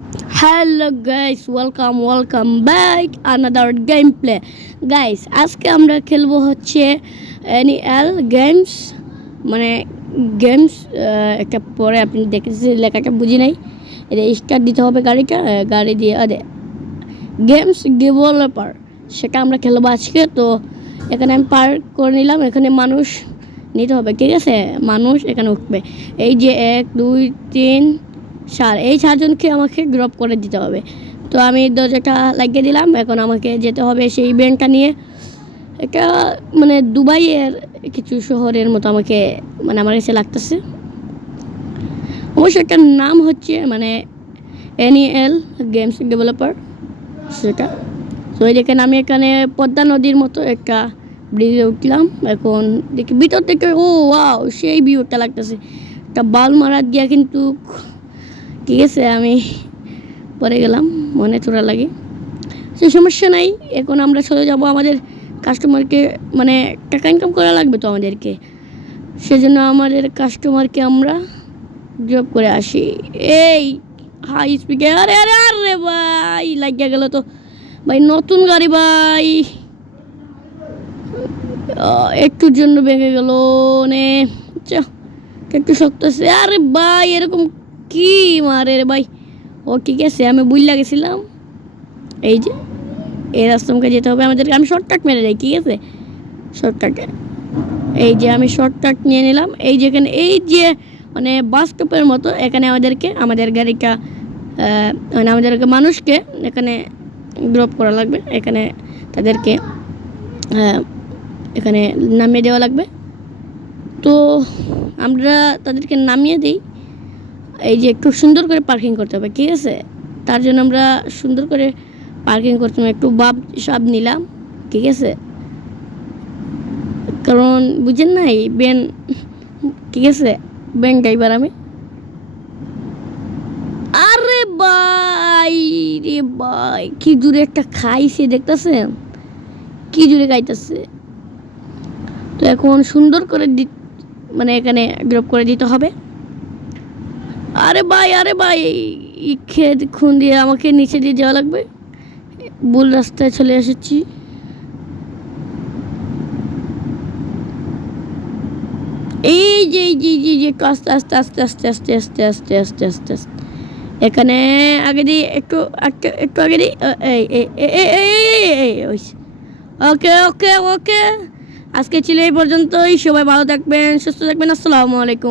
Hello guys, welcome back another game play. Guys, আজকে আমরা খেলবো হচ্ছে এনএল গেমস, মানে গেমস। একটা পরে আপনি দেখেছি লেখাটা বুঝি নাই, এটা স্টার্ট দিতে হবে গাড়িটা, গাড়ি দিয়ে আরে গেমস ডেভেলপার, সেটা আমরা খেলবো আজকে। তো এখানে আমি পার্ক করে নিলাম, এখানে মানুষ নিতে হবে, ঠিক আছে? মানুষ এখানে উঠবে। এই যে 1 2 3 4, এই 4জনকে আমাকে ড্রপ করে দিতে হবে। তো আমি দরজাটা লাগিয়ে দিলাম, এখন আমাকে যেতে হবে সেই ইভেন্টটা নিয়ে। এটা মানে দুবাইয়ের কিছু শহরের মতো আমাকে, মানে আমার কাছে লাগতেছে। অবশ্য এটার নাম হচ্ছে মানে এনএল গেমস ডেভেলপার, সেটা। তো এই দেখেন আমি এখানে পদ্মা নদীর মতো একটা ব্রিজে উঠলাম। এখন দেখি ভিতর থেকে, ও ওয়াও, সেই ভিউটা লাগতেছে। একটা বাল মারা দিয়া কিন্তু, ঠিক আছে, আমি পরে গেলাম, মনে থোড়া লাগে, সে সমস্যা নাই। এখন আমরা চলে যাব আমাদের কাস্টমারকে, মানে টাকা ইনকাম করা লাগবে তো আমাদেরকে, সেজন্য আমাদের কাস্টমারকে আমরা জব করে আসি। এই হাই স্পিডে, আরে আরে আরে ভাই, লাগিয়া গেল তো ভাই, নতুন গাড়ি ভাই, একটুর জন্য ভেঙে গেল নে। একটু শক্ত আছে, আরে ভাই এরকম কি মারে রে ভাই। ও ঠিক আছে, আমি বুঝলা গেছিলাম। এই যে এই রাস্তা আমাকে যেতে হবে আমাদেরকে, আমি শর্টকাট মেরে যাই, ঠিক আছে? শর্টকাটে এই যে আমি শর্টকাট নিয়ে নিলাম। এই যেখানে এই যে মানে বাস স্টপের মতো, এখানে আমাদেরকে আমাদের গাড়িটা মানে আমাদেরকে মানুষকে এখানে ড্রপ করা লাগবে, এখানে তাদেরকে এখানে নামিয়ে দেওয়া লাগবে। তো আমরা তাদেরকে নামিয়ে দিই। এই যে একটু সুন্দর করে পার্কিং করতে হবে, ঠিক আছে? তার জন্য আমরা সুন্দর করে পার্কিং করতে হবে, একটু সাব নিলাম, ঠিক আছে? কারণ বুঝেন না, এই বেন, ঠিক আছে, বেন ড্রাইভার আমি। আরে ভাই রে ভাই, কি জোরে একটা খাইছে দেখতেছেন, কি জোরে খাইতেছে। তো এখন সুন্দর করে মানে এখানে ড্রপ করে দিতে হবে। আরে ভাই, খেত খুন দিয়ে আমাকে নিচে দিয়ে যাওয়া লাগবে, ভুল রাস্তায় চলে এসেছি। এই যে একটু আস্তে আস্তে আস্তে আস্তে আস্তে আস্তে আস্তে আস্তে আস্তে আস্তে এখানে আগে দিই, একটু একটু আগে দিই। ওকে ওকে ওকে, আজকে ছিল এই পর্যন্তই। সবাই ভালো থাকবেন, সুস্থ থাকবেন। আসসালামু আলাইকুম।